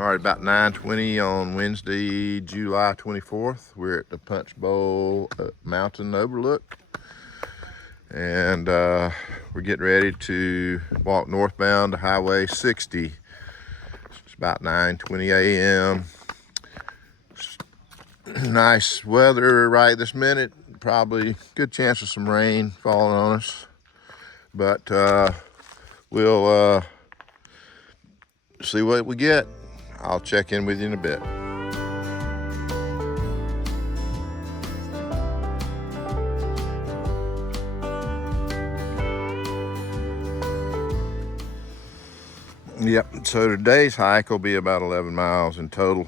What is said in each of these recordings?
All right, about 9:20 on Wednesday, July 24th. We're at the Punchbowl Mountain Overlook, and we're getting ready to walk northbound to Highway 60. It's about 9:20 a.m. Nice weather right this minute. Probably good chance of some rain falling on us, but we'll see what we get. I'll check in with you in a bit. Yep, so today's hike will be about 11 miles in total.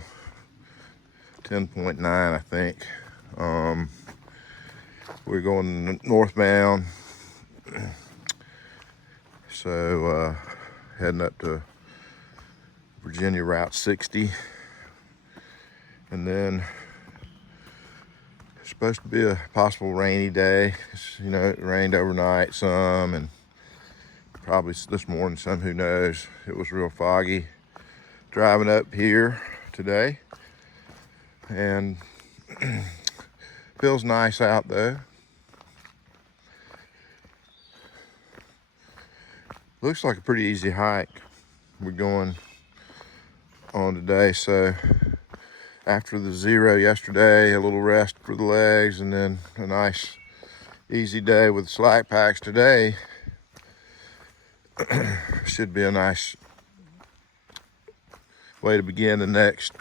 10.9, I think. We're going northbound. So heading up to Virginia Route 60, and then it's supposed to be a possible rainy day. You know, it rained overnight some, and probably this morning some, who knows. It was real foggy driving up here today, and feels nice out though. Looks like a pretty easy hike we're going on today. So after the 0 yesterday, a little rest for the legs, and then a nice easy day with slack packs today. Should be a nice way to begin the next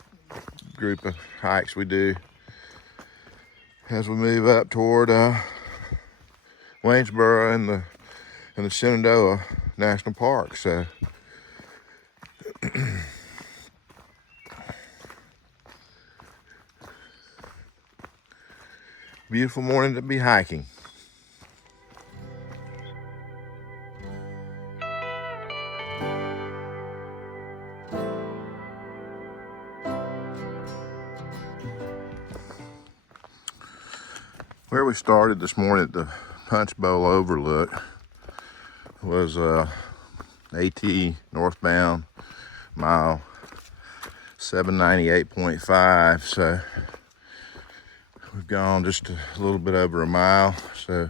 group of hikes we do as we move up toward Waynesboro and the Shenandoah National Park. So beautiful morning to be hiking. Where we started this morning at the Punchbowl Overlook was AT northbound, mile 798.5. So we've gone just a little bit over a mile. So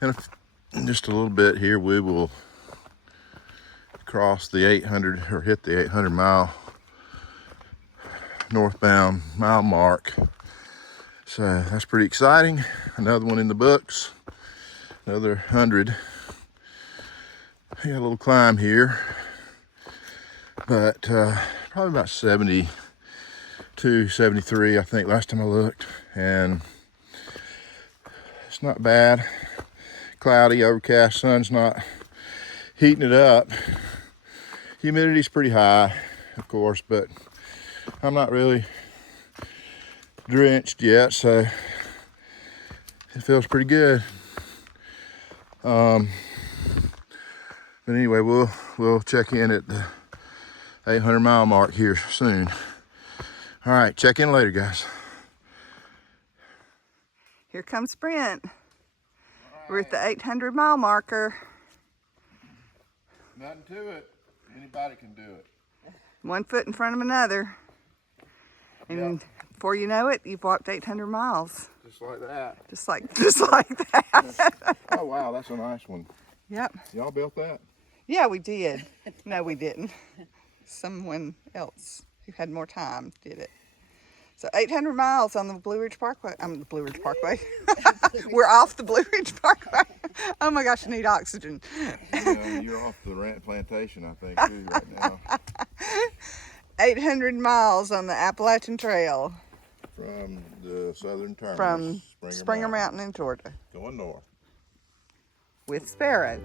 in just a little bit here, we will cross the 800 or hit the 800 mile northbound mile mark. So that's pretty exciting. Another one in the books, another 100. I got a little climb here, but probably about 72, 73, I think, last time I looked, and it's not bad. Cloudy, overcast, sun's not heating it up. Humidity's pretty high, of course, but I'm not really drenched yet, so it feels pretty good. But anyway, we'll check in at the 800 mile mark here soon. All right, check in later, guys. Here comes Brent. Right. We're at the 800 mile marker. Nothing to it. Anybody can do it. One foot in front of another. And yep, before you know it, you've walked 800 miles. Just like that. Just like that. Oh, wow, that's a nice one. Yep. Y'all built that? Yeah, we did. No, we didn't. Someone else who had more time did it. So 800 miles on the Blue Ridge Parkway. The Blue Ridge Parkway. We're off the Blue Ridge Parkway. Oh my gosh, I need oxygen. Yeah, you're off the Ranch Plantation, I think, too, right now. 800 miles on the Appalachian Trail. From the southern terminus. From Springer Mountain in Georgia. Going north. With Sparrow.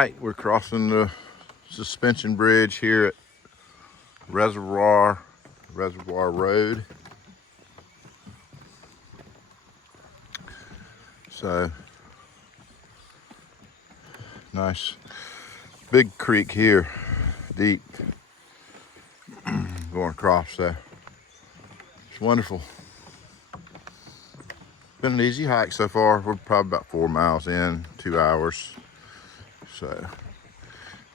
right, we're crossing the suspension bridge here at Reservoir Road. So nice big creek here, deep, going across there. It's wonderful. Been an easy hike so far. We're probably about 4 miles in, 2 hours. So,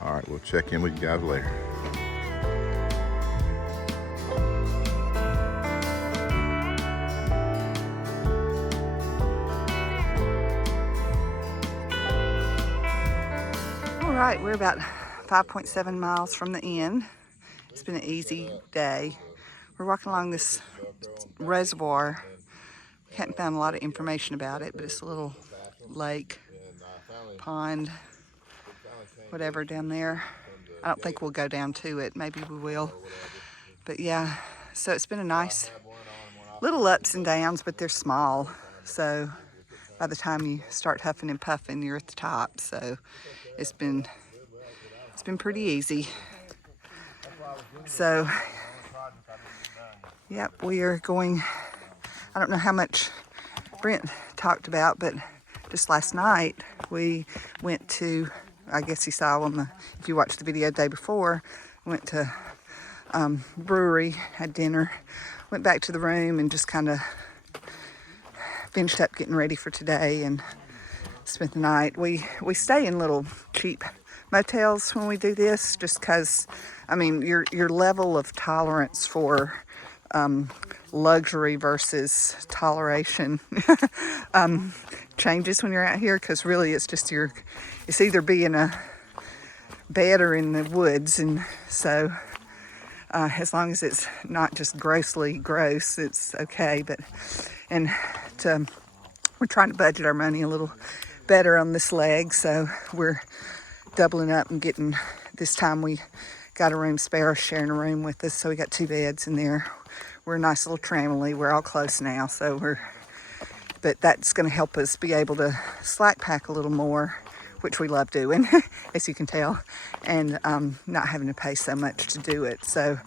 all right, we'll check in with you guys later. All right, we're about 5.7 miles from the end. It's been an easy day. We're walking along this reservoir. We hadn't found a lot of information about it, but it's a little lake, pond, whatever down there. I don't think we'll go down to it. Maybe we will. But yeah, so it's been a nice little ups and downs, but they're small. So by the time you start huffing and puffing, you're at the top. So it's been pretty easy. So yep, we are going, I don't know how much Brent talked about, but just last night we went to, I guess you saw on the, if you watched the video the day before, went to brewery, had dinner, went back to the room and just kind of finished up getting ready for today and spent the night. We stay in little cheap motels when we do this, just because, I mean, your level of tolerance for luxury versus toleration changes when you're out here, because really it's just it's either be in a bed or in the woods. And so as long as it's not just grossly gross, it's okay. But we're trying to budget our money a little better on this leg, so we're doubling up and getting, this time we got a room spare, sharing a room with us, so we got 2 beds in there. We're a nice little family. We're all close now, so but that's going to help us be able to slack pack a little more, which we love doing, as you can tell, and not having to pay so much to do it. So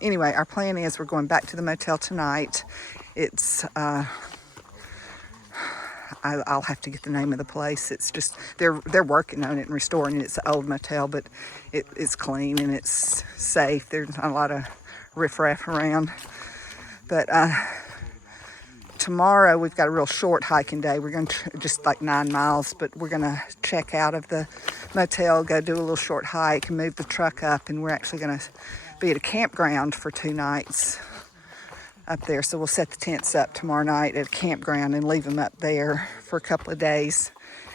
anyway, our plan is we're going back to the motel tonight. It's I'll have to get the name of the place. It's just they're working on it and restoring it. It's an old motel, but it's clean and it's safe. There's not a lot of riffraff around. But tomorrow we've got a real short hiking day. We're going to just like 9 miles, but we're going to check out of the motel, go do a little short hike, and move the truck up. And we're actually going to be at a campground for 2 nights up there. So we'll set the tents up tomorrow night at a campground and leave them up there for a couple of days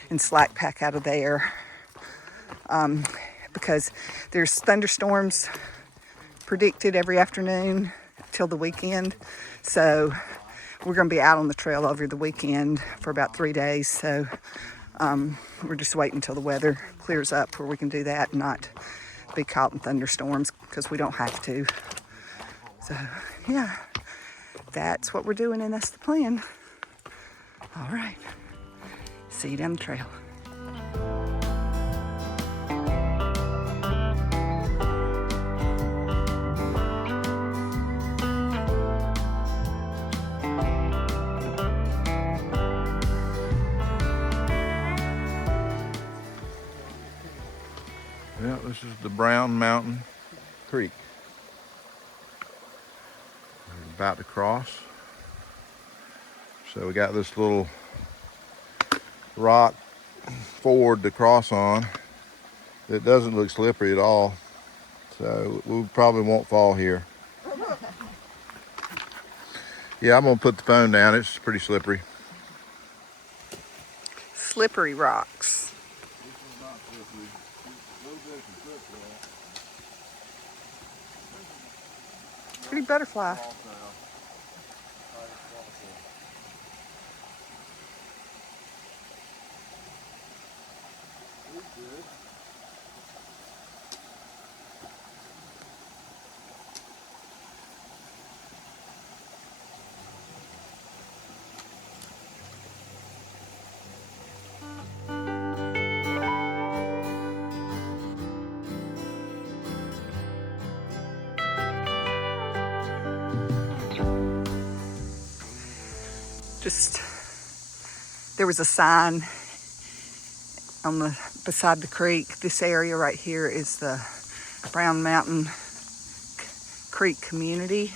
and slack pack out of there, because there's thunderstorms predicted every afternoon till the weekend. So we're going to be out on the trail over the weekend for about 3 days. So we're just waiting until the weather clears up where we can do that and not be caught in thunderstorms, because we don't have to. So yeah, that's what we're doing, and that's the plan. All right, see you down the trail. Yeah, this is the Brown Mountain Creek. We're about to cross. So we got this little rock ford to cross on. It doesn't look slippery at all. So we probably won't fall here. Yeah, I'm gonna put the phone down. It's pretty slippery. Slippery rocks. Pretty butterfly. just, there was a sign on the beside the creek. This area right here is the Brown Mountain Creek community.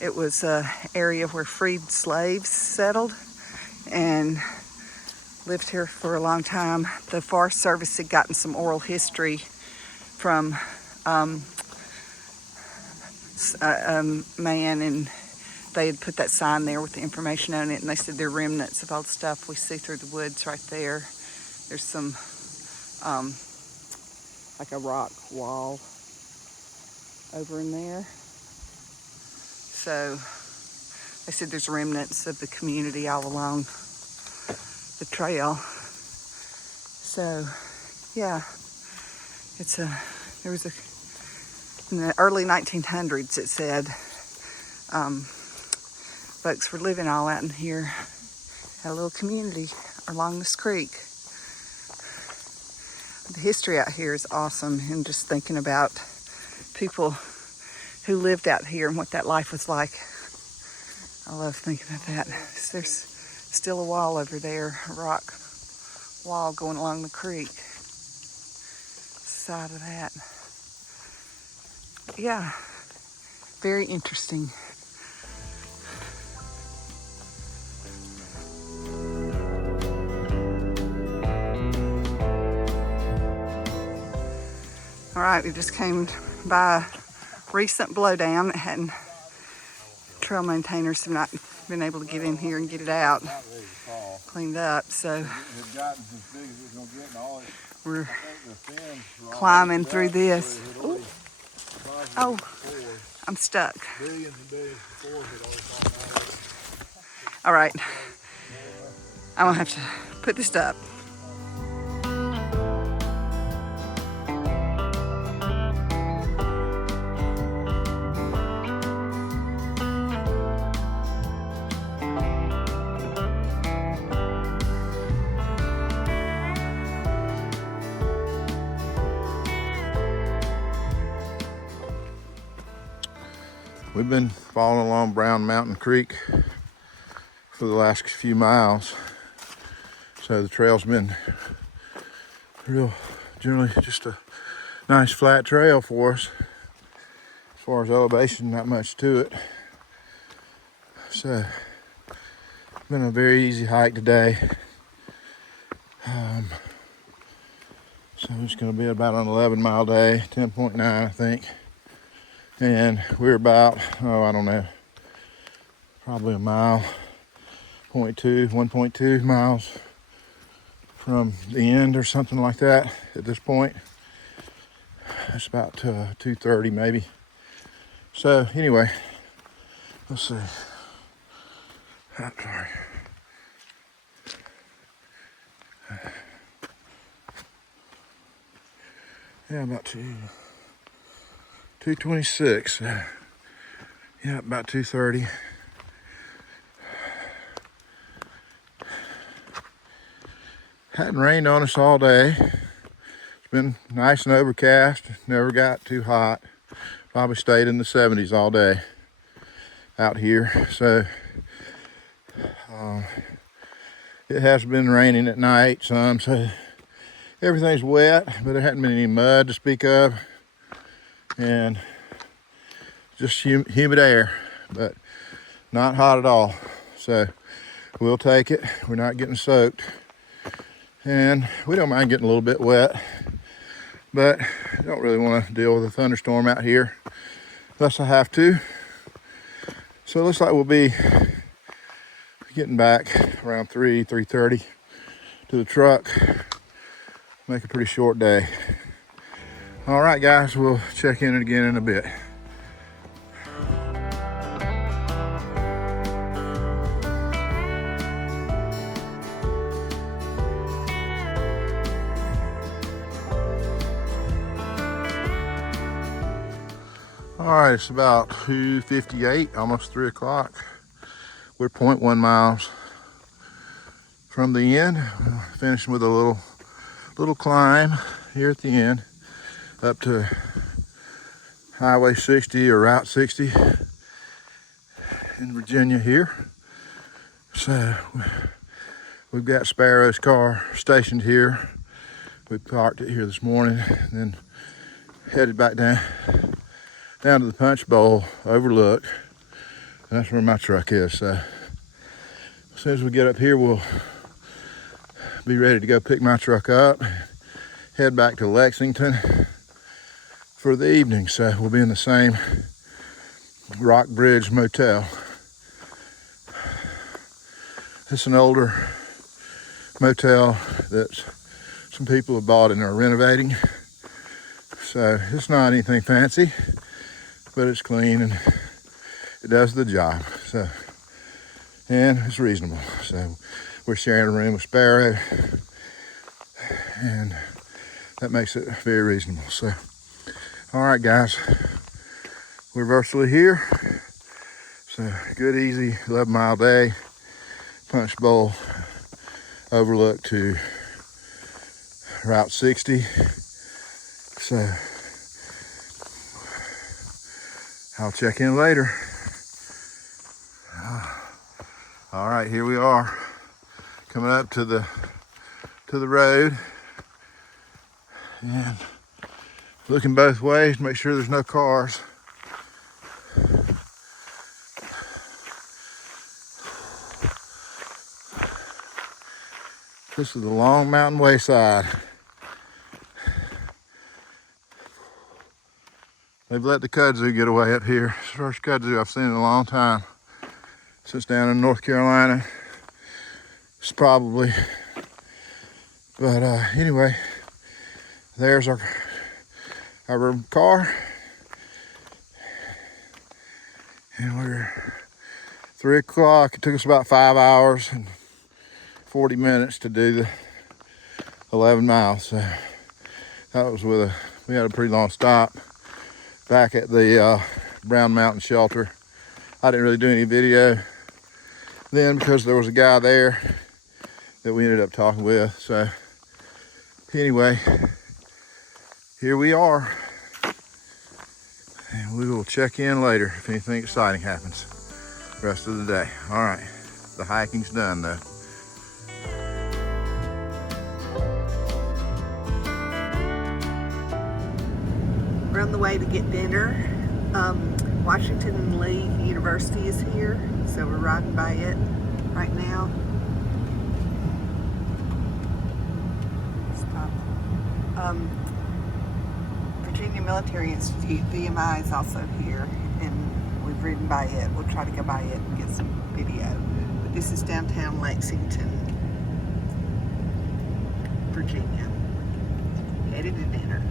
It was an area where freed slaves settled and lived here for a long time. The Forest Service had gotten some oral history from a man, and they had put that sign there with the information on it, and they said they're remnants of all the stuff we see through the woods right there. There's some like a rock wall over in there. So they said there's remnants of the community all along the trail. So yeah, there was in the early 1900s, it said, folks were living all out in here, had a little community along this creek. The history out here is awesome, and just thinking about people who lived out here and what that life was like. I love thinking of that. There's still a wall over there, a rock wall going along the creek. Side of that. Yeah, very interesting. All right, we just came by a recent blowdown that hadn't, trail maintainers have not been able to get in here and get it out cleaned up, so we're climbing through this. Ooh. Oh, I'm stuck. All right, I'm gonna have to put this up. We've been following along Brown Mountain Creek for the last few miles. So the trail's been generally just a nice flat trail for us. As far as elevation, not much to it. So it's been a very easy hike today. So it's gonna be about an 11-mile day, 10.9 I think. And we're about, I don't know, probably a mile, 1.2 miles from the end or something like that at this point. It's about 2:30 maybe. So anyway, let's see. Sorry. Yeah, about 2:26. Yeah, about 2:30. Hadn't rained on us all day. It's been nice and overcast. Never got too hot. Probably stayed in the 70s all day out here. So it has been raining at night some, so everything's wet, but there hadn't been any mud to speak of. And just humid air, but not hot at all. So we'll take it. We're not getting soaked, and we don't mind getting a little bit wet, but I don't really want to deal with a thunderstorm out here unless I have to. So it looks like we'll be getting back around 3:30 to the truck. Make a pretty short day. All right, guys, we'll check in again in a bit. All right, it's about 2:58, almost 3 o'clock. We're 0.1 miles from the end. Finishing with a little climb here at the end, up to Highway 60 or Route 60 in Virginia here. So we've got Sparrow's car stationed here. We parked it here this morning and then headed back down to the Punchbowl Overlook. And that's where my truck is. So as soon as we get up here, we'll be ready to go pick my truck up, head back to Lexington for the evening. So we'll be in the same Rock Bridge Motel. It's an older motel that some people have bought and are renovating. So it's not anything fancy, but it's clean and it does the job. So, and it's reasonable. So we're sharing a room with Sparrow, and that makes it very reasonable. So, all right, guys, we're virtually here. So good, easy 11-mile day. Punchbowl Overlook to Route 60. So I'll check in later. All right, here we are, coming up to the road, and looking both ways to make sure there's no cars. This is the Long Mountain Wayside. They've let the kudzu get away up here. It's the first kudzu I've seen in a long time. Since down in North Carolina. It's probably. But anyway, there's our car. And we're 3 o'clock. It took us about 5 hours and 40 minutes to do the 11 miles. So that was we had a pretty long stop back at the Brown Mountain Shelter. I didn't really do any video then because there was a guy there that we ended up talking with. So anyway, here we are. And we will check in later if anything exciting happens the rest of the day. All right, the hiking's done though. We're on the way to get dinner. Washington and Lee University is here, so we're riding by it right now. Stop. Virginia Military Institute, VMI, is also here, and we've ridden by it. We'll try to go by it and get some video. But this is downtown Lexington, Virginia. Headed to dinner.